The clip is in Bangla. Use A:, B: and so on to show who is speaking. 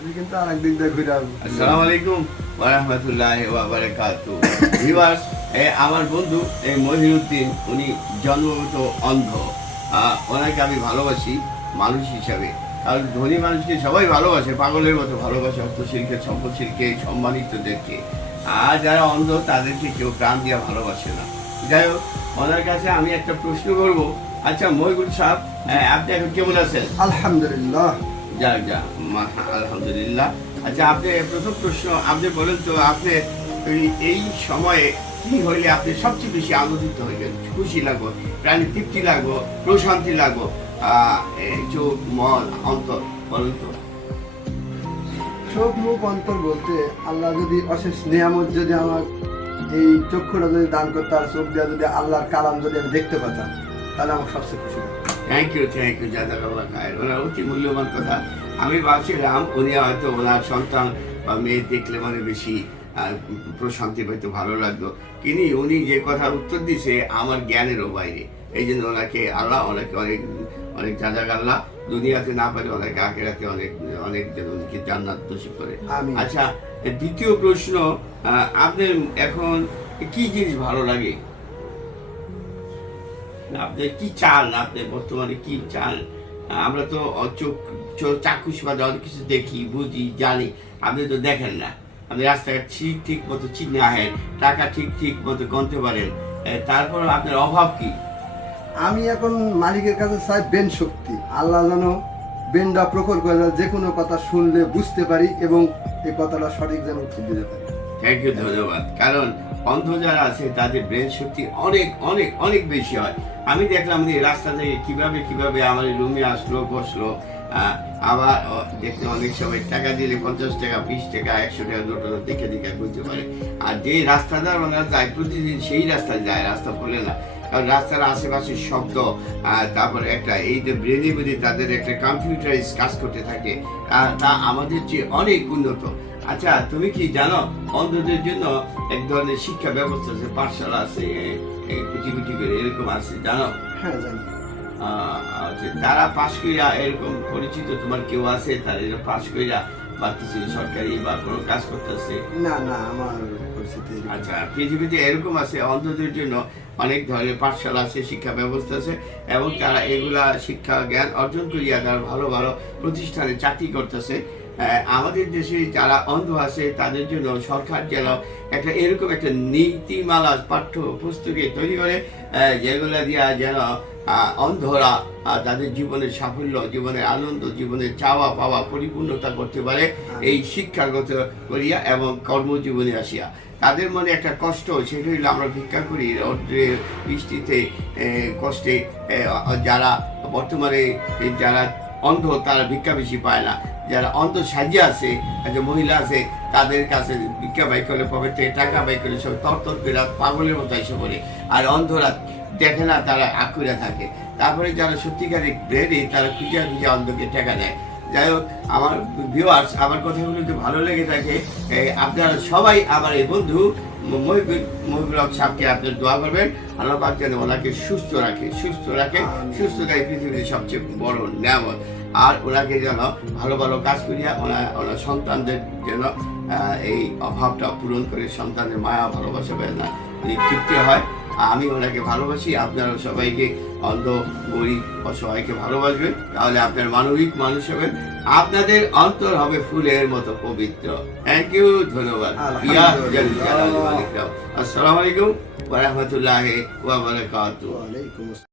A: আমি কিন্তু আর একদিক দিয়ে ঘুরে আসব।
B: আসসালামু আলাইকুম ওরহমতুল্লাহ বারাকাত ভিউয়ার্স আমার বন্ধু এই মহিউদ্দিন উনি জন্মগত অন্ধ। ওনাকে আমি ভালোবাসি মানুষ হিসাবে। কারণ ধনী মানুষকে সবাই ভালোবাসে পাগলের মতো ভালোবাসে অর্থশিল্পে সম্পদশিল্পে সম্মানিতদেরকে। আর যারা অন্ধ তাদেরকে কেউ প্রাণ দিয়ে ভালোবাসে না। যাই হোক ওনার কাছে আমি একটা প্রশ্ন করব। আচ্ছা মহিগুল সাহেব আপনি এখন কেমন আছেন?
A: আলহামদুলিল্লাহ।
B: আলহামদুলিল্লাহ। আচ্ছা আপনি প্রথম প্রশ্ন, আপনি বলেন তো, আপনি এই- সময়ে কি হইলে আপনি সবচেয়ে বেশি আনন্দিত হইবেন? খুশি লাগবো? প্রাণী তৃপ্তি লাগবো? প্রশান্তি এই চোখ তো।
A: আল্লাহ যদি অশেষ যদি আমার এই চক্ষুটা যদি দান করতে আর চোখ দিয়ে যদি আল্লাহর কালাম যদি আমি দেখতে পেতাম তাহলে আমার সবচেয়ে খুশি
B: থ্যাংক ইউ থ্যাংক ইউ জাজাকাল্লাহ খায়ের। ওনার অতি মূল্যবান কথা। আমি ভাবছিলাম উনি হয়তো ওনার সন্তান বা মেয়ে দেখলে মানে বেশি প্রশান্তি পাইতে ভালো লাগতো। তিনি উনি যে কথার উত্তর দিছে আমার জ্ঞানেরও বাইরে। এই জন্য ওনাকে আল্লাহ ওনাকে অনেক অনেক জাজাক আল্লাহ দুনিয়াতে না পারে অনেক আখেরাতে অনেক অনেক উনিকে জান্নাত নসিব করে। আচ্ছা দ্বিতীয় প্রশ্ন আহ, আপনার এখন কি জিনিস ভালো লাগে? আপনি কি চান? আপনি বর্তমানে কি চান? আমরা তো চোখ চাক্ষুষ বাদে অনেক কিছু দেখি বুঝি জানি আপনি তো দেখেন না। আপনি রাস্তাঘাট ঠিক ঠিক মতো চিনে আহেন টাকা ঠিক ঠিক মতো গনতে পারেন। তারপর আপনার অভাব কি?
A: আমি এখন মালিকের কাছে চাই বেন শক্তি। আল্লাহ যেন বেনটা প্রখর করে যে কোনো কথা শুনলে বুঝতে পারি এবং এই কথাটা সঠিক যেন উত্তর দিতে পারি।
B: থ্যাংক ইউ ধন্যবাদ। কারণ অন্ধ যারা আছে তাদের ব্রেন শক্তি অনেক অনেক অনেক বেশি হয়। আমি দেখলাম যে রাস্তা থেকে কীভাবে কীভাবে আমার রুমে আসলো, বসল আবার দেখতে অনেক সময় টাকা দিলে পঞ্চাশ টাকা, বিশ টাকা, একশো টাকা দুটো দেখে দেখে বুঝতে পারে। আর যে রাস্তাটা ওনারা যায় প্রতিদিন সেই রাস্তায় যায়, রাস্তা বলে না। কারণ রাস্তার আশেপাশে শব্দ তারপর একটা এই যে ব্রেনে ব্রেনে তাদের একটা কম্পিউটারাইজ কাজ করতে থাকে তা আমাদের চেয়ে অনেক উন্নত। আচ্ছা তুমি কি জানো অন্ধদের জন্য এক ধরনের শিক্ষা ব্যবস্থা আছে পাঠশালা আছে কুটি কুটি করে এরকম আছে জানো?
A: হ্যাঁ জানি।
B: আচ্ছা, তারা পাশ কইরা এরকম পরিচিত তোমার কেউ আছে তারা পাশ কইরা বা কিছু সরকারি বা কোনো কাজ করতেছে?
A: না না আমার পরিস্থিতি
B: আচ্ছা পৃথিবীতে এরকম আছে অন্ধদের জন্য অনেক ধরনের পাঠশালা আছে শিক্ষা ব্যবস্থা আছে এবং তারা এগুলা শিক্ষা জ্ঞান অর্জন করিয়া তারা ভালো ভালো প্রতিষ্ঠানে চাকরি করতেছে। আমাদের দেশে যারা অন্ধ আছে, তাদের জন্য সরকার যেন একটা এরকম একটা নীতিমালা, পাঠ্য পুস্তকে তৈরি করে যেগুলা দিয়া যেন অন্ধরা তাদের জীবনের সাফল্য, জীবনের আনন্দ, জীবনের চাওয়া পাওয়া পরিপূর্ণতা করতে পারে এই শিক্ষাগত করিয়া এবং কর্মজীবনে আসিয়া। তাদের মনে একটা কষ্ট, সেটা হইলে আমরা ভিক্ষা করি, রৌদ্রে, বৃষ্টিতে কষ্টে যারা বর্তমানে যারা অন্ধ, তারা ভিক্ষা বেশি পায় না। যারা অন্ত সাজিয়ে আছে যে মহিলা আছে, তাদের কাছে ভিক্ষা বাই করলে পকেট থেকে টাকা বাই করলে সব তরতর করে পাগলের মতো এসে পড়ে। আর অন্ধরা দেখে না তারা আকুরা থাকে। তারপরে যারা সত্যিকারের ব্রেনে তারা খুঁজে খুঁজে অন্ধকে টাকা দেয়। যাই হোক আমার ভিউয়ার্স আমার কথাগুলো যদি ভালো লেগে থাকে আপনারা সবাই আমার এই বন্ধু মহিবুল মহিবুল হক সাহেবকে আপনার দোয়া করবেন। আল্লাহ পাক যেন ওনাকে সুস্থ রাখে সুস্থ রাখে। সুস্থতাই পৃথিবীর সবচেয়ে বড় নিয়ামত। আর ওনাকে যেন ভালো ভালো কাজ করিয়া ওনা ওনার সন্তানদের যেন এই অভাবটা পূরণ করে সন্তানের মায়া ভালোবাসা পেয়ে না তৃপ্তি হয় আমি ওনাকে ভালোবাসি আপনারা সবাইকে অন্ধ গরিব সবাইকে ভালোবাসবেন তাহলে আপনার মানবিক মানুষ হবেন। আপনাদের অন্তর হবে ফুলের মতো পবিত্র। থ্যাংক ইউ ধন্যবাদ। আসসালামাইকুম। আসসালামু আলাইকুম ওয়া রাহমাতুল্লাহি ওয়া বারাকাতুহু।